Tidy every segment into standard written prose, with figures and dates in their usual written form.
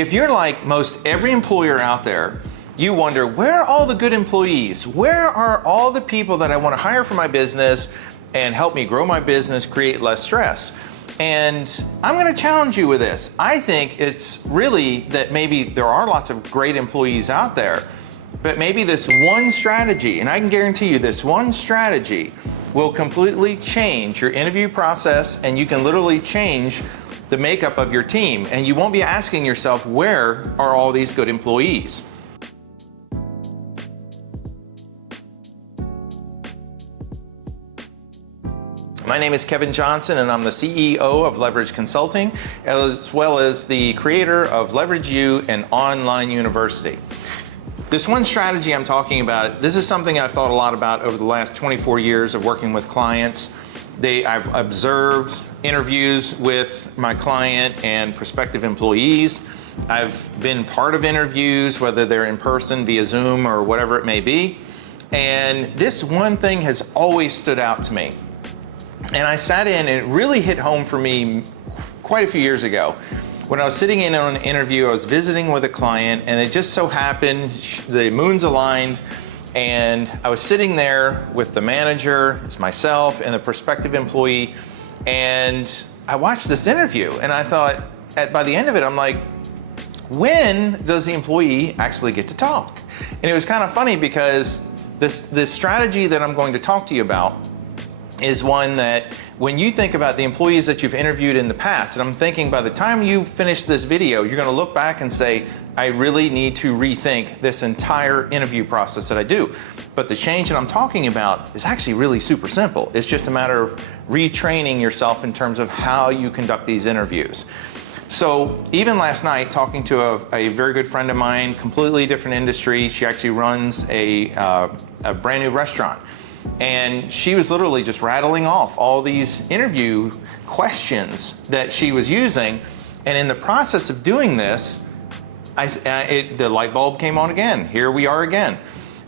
if you're like most every employer out there, you wonder, where are all the good employees? Where are all the people that I want to hire for my business and help me grow my business, create less stress? And I'm going to challenge you with this. I think it's really that maybe there are lots of great employees out there, but maybe this one strategy, and I can guarantee you this one strategy will completely change your interview process, and you can literally change the makeup of your team, and you won't be asking yourself, where are all these good employees? My name is Kevin Johnson, and I'm the CEO of Leverage Consulting, as well as the creator of Leverage U, an online university. This one strategy I'm talking about, this is something I've thought a lot about over the last 24 years of working with clients. I've observed interviews with my client and prospective employees. I've been part of interviews, whether they're in person, via Zoom, or whatever it may be. And this one thing has always stood out to me. And I sat in, and it really hit home for me quite a few years ago. When I was sitting in on an interview, I was visiting with a client, and it just so happened the moons aligned, and I was sitting there with the manager, it's myself, and the prospective employee, and I watched this interview, and I thought, by the end of it, I'm like, when does the employee actually get to talk? And it was kind of funny because this strategy that I'm going to talk to you about is one that when you think about the employees that you've interviewed in the past, and I'm thinking by the time you finish this video, you're gonna look back and say, I really need to rethink this entire interview process that I do. But the change that I'm talking about is actually really super simple. It's just a matter of retraining yourself in terms of how you conduct these interviews. So even last night, talking to a very good friend of mine, completely different industry, she actually runs a brand new restaurant. And she was literally just rattling off all these interview questions that she was using. And in the process of doing this, the light bulb came on again. Here we are again.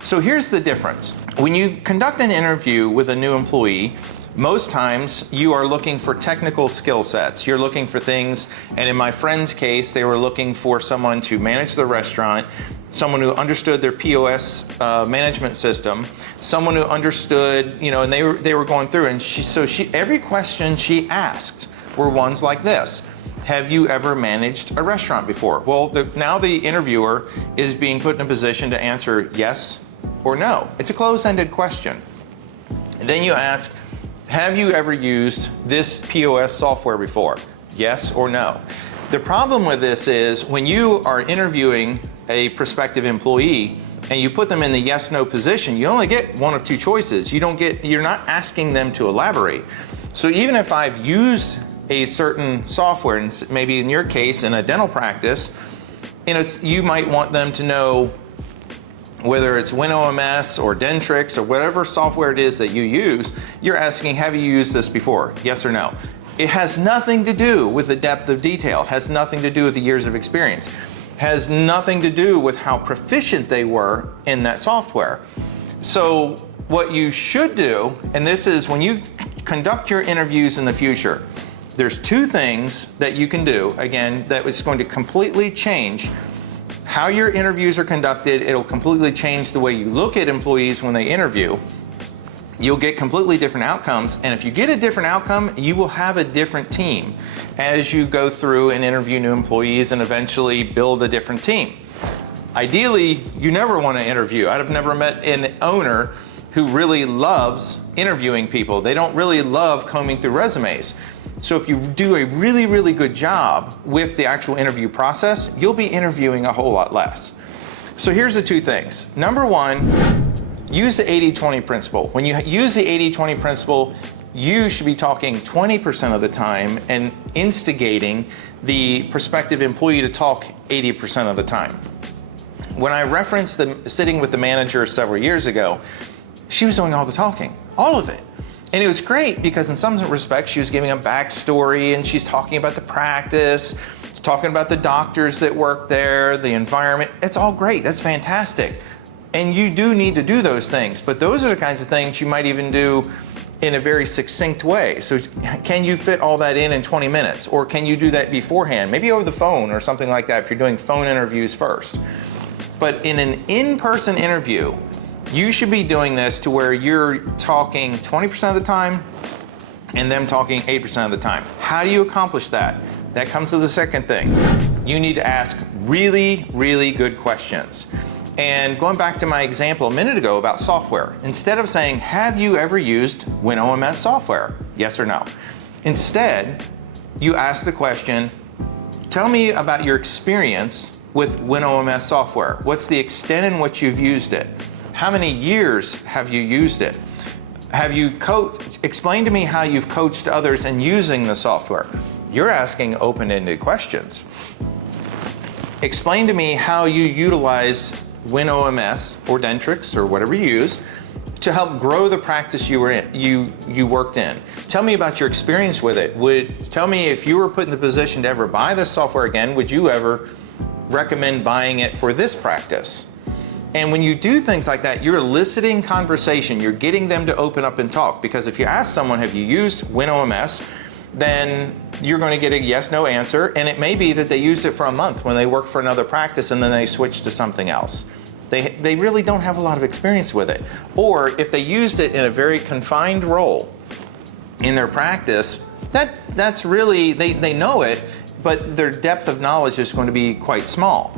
So here's the difference. When you conduct an interview with a new employee, most times you are looking for technical skill sets. You're looking for things, and in my friend's case, they were looking for someone to manage the restaurant, someone who understood their POS management system, someone who understood, and they were going through, and every question she asked were ones like this. Have you ever managed a restaurant before? Well, now the interviewer is being put in a position to answer yes or no. It's a closed-ended question. And then you ask, have you ever used this POS software before? Yes or no. The problem with this is when you are interviewing a prospective employee and you put them in the yes/no position, you only get one of two choices. You're not asking them to elaborate. So even if I've used a certain software, and maybe in your case in a dental practice, you might want them to know whether it's WinOMS or Dentrix or whatever software it is that you use, you're asking, have you used this before? Yes or no. It has nothing to do with the depth of detail, has nothing to do with the years of experience, has nothing to do with how proficient they were in that software. So what you should do, and this is when you conduct your interviews in the future, there's two things that you can do, again, that is going to completely change how your interviews are conducted. It'll completely change the way you look at employees when they interview. You'll get completely different outcomes, and if you get a different outcome, you will have a different team as you go through and interview new employees and eventually build a different team. Ideally, you never want to interview. I've never met an owner who really loves interviewing people. They don't really love combing through resumes. So if you do a really, really good job with the actual interview process, you'll be interviewing a whole lot less. So here's the two things. Number one, use the 80-20 principle. When you use the 80-20 principle, you should be talking 20% of the time and instigating the prospective employee to talk 80% of the time. When I referenced sitting with the manager several years ago, she was doing all the talking, all of it. And it was great because in some respects, she was giving a backstory and she's talking about the practice, talking about the doctors that work there, the environment. It's all great, that's fantastic. And you do need to do those things, but those are the kinds of things you might even do in a very succinct way. So can you fit all that in 20 minutes? Or can you do that beforehand? Maybe over the phone or something like that if you're doing phone interviews first. But in an in-person interview, you should be doing this to where you're talking 20% of the time and them talking 80% of the time. How do you accomplish that? That comes to the second thing. You need to ask really, really good questions. And going back to my example a minute ago about software, instead of saying, have you ever used WinOMS software? Yes or no. Instead, you ask the question, tell me about your experience with WinOMS software. What's the extent in which you've used it? How many years have you used it? Have you explain to me how you've coached others in using the software. You're asking open-ended questions. Explain to me how you utilized WinOMS or Dentrix or whatever you use to help grow the practice you worked in. Tell me about your experience with it. Tell me if you were put in the position to ever buy this software again, would you ever recommend buying it for this practice? And when you do things like that, you're eliciting conversation. You're getting them to open up and talk. Because if you ask someone, have you used WinOMS? Then you're going to get a yes/no answer, and it may be that they used it for a month when they worked for another practice and then they switched to something else. They really don't have a lot of experience with it. Or if they used it in a very confined role in their practice, that's really, they know it, but their depth of knowledge is going to be quite small.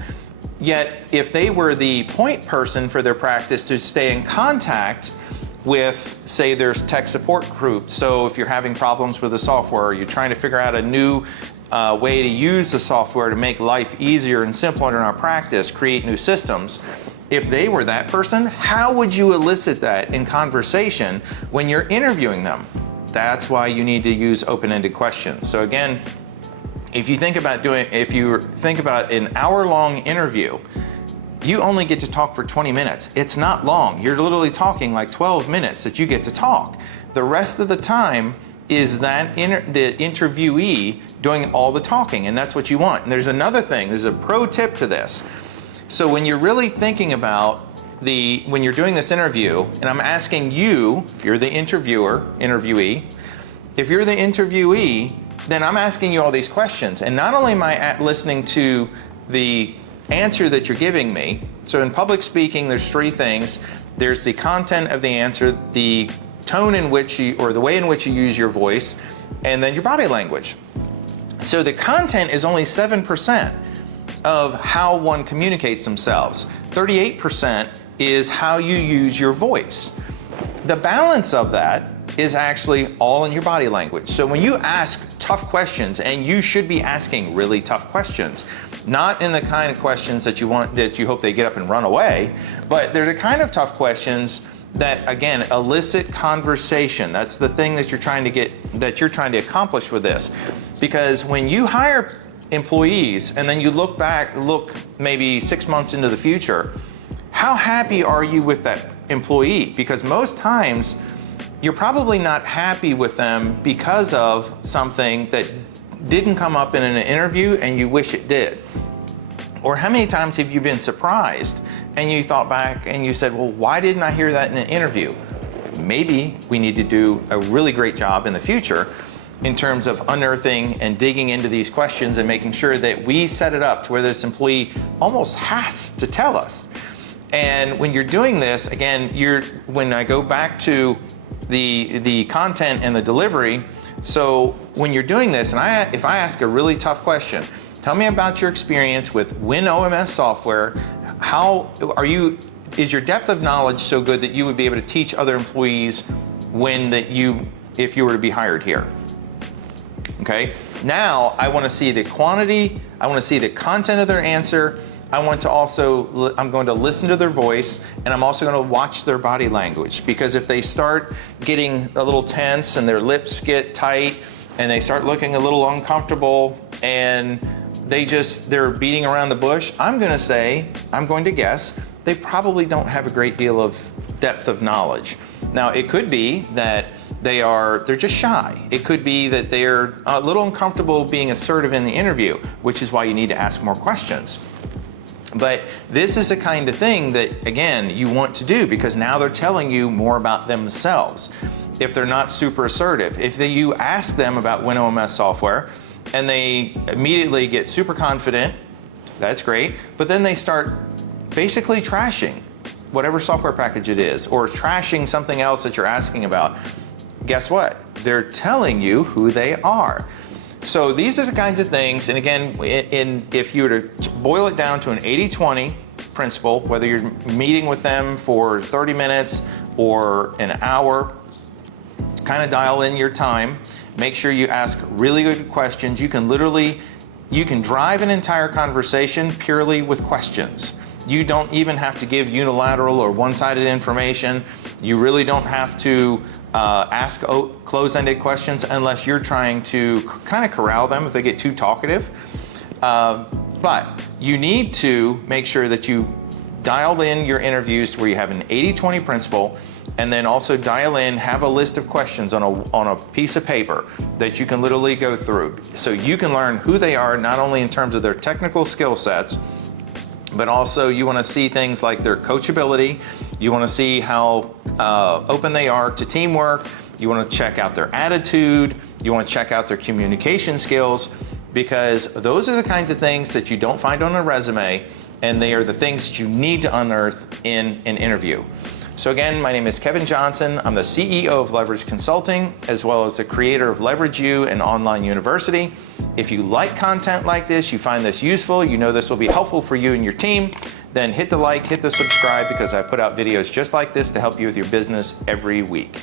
Yet if they were the point person for their practice to stay in contact with, say, there's tech support group. So if you're having problems with the software, or you're trying to figure out a new way to use the software to make life easier and simpler in our practice, create new systems. If they were that person, how would you elicit that in conversation when you're interviewing them? That's why you need to use open-ended questions. So again, if you think about an hour-long interview, you only get to talk for 20 minutes. It's not long. You're literally talking like 12 minutes that you get to talk. The rest of the time is the interviewee doing all the talking, and that's what you want. And there's another thing, there's a pro tip to this. So when you're really thinking about when you're doing this interview, and I'm asking you, if you're the interviewee, if you're the interviewee, then I'm asking you all these questions. And not only am I listening to the answer that you're giving me. So in public speaking, there's three things. There's the content of the answer, the tone in which or the way in which you use your voice, and then your body language. So the content is only 7% of how one communicates themselves. 38% is how you use your voice. The balance of that is actually all in your body language. So when you ask tough questions, and you should be asking really tough questions, not in the kind of questions that you hope they get up and run away, but they're the kind of tough questions that, again, elicit conversation. That's the thing that you're trying to accomplish with this. Because when you hire employees and then you look maybe 6 months into the future, how happy are you with that employee? Because most times you're probably not happy with them because of something that didn't come up in an interview and you wish it did. Or how many times have you been surprised and you thought back and you said, well, why didn't I hear that in an interview? Maybe we need to do a really great job in the future in terms of unearthing and digging into these questions and making sure that we set it up to where this employee almost has to tell us. And when you're doing this, again, when I go back to the content and the delivery, so when you're doing this, and if I ask a really tough question, tell me about your experience with WinOMS software. Is your depth of knowledge so good that you would be able to teach other employees if you were to be hired here? Okay, now I want to see the quantity, I want to see the content of their answer, I'm going to listen to their voice, and I'm also going to watch their body language, because if they start getting a little tense and their lips get tight and they start looking a little uncomfortable and they're beating around the bush, I'm going to guess they probably don't have a great deal of depth of knowledge. Now, it could be that they're just shy. It could be that they're a little uncomfortable being assertive in the interview, which is why you need to ask more questions. But this is the kind of thing that, again, you want to do, because now they're telling you more about themselves. if they're not super assertive. If you ask them about WinOMS software and they immediately get super confident, that's great, but then they start basically trashing whatever software package it is, or trashing something else that you're asking about. Guess what? They're telling you who they are. So these are the kinds of things, and again, if you were to boil it down to an 80-20 principle, whether you're meeting with them for 30 minutes or an hour, kind of dial in your time, make sure you ask really good questions. You can drive an entire conversation purely with questions. You don't even have to give unilateral or one-sided information. You really don't have to ask closed-ended questions unless you're trying to kind of corral them if they get too talkative. But you need to make sure that you dial in your interviews to where you have an 80-20 principle, and then also dial in, have a list of questions on a piece of paper that you can literally go through. So you can learn who they are, not only in terms of their technical skill sets, but also you want to see things like their coachability. You want to see how open they are to teamwork. You want to check out their attitude. You want to check out their communication skills, because those are the kinds of things that you don't find on a resume, and they are the things that you need to unearth in an interview. So again, my name is Kevin Johnson. I'm the CEO of Leverage Consulting, as well as the creator of Leverage U and Online University. If you like content like this, you find this useful, you know this will be helpful for you and your team, then hit the like, hit the subscribe, because I put out videos just like this to help you with your business every week.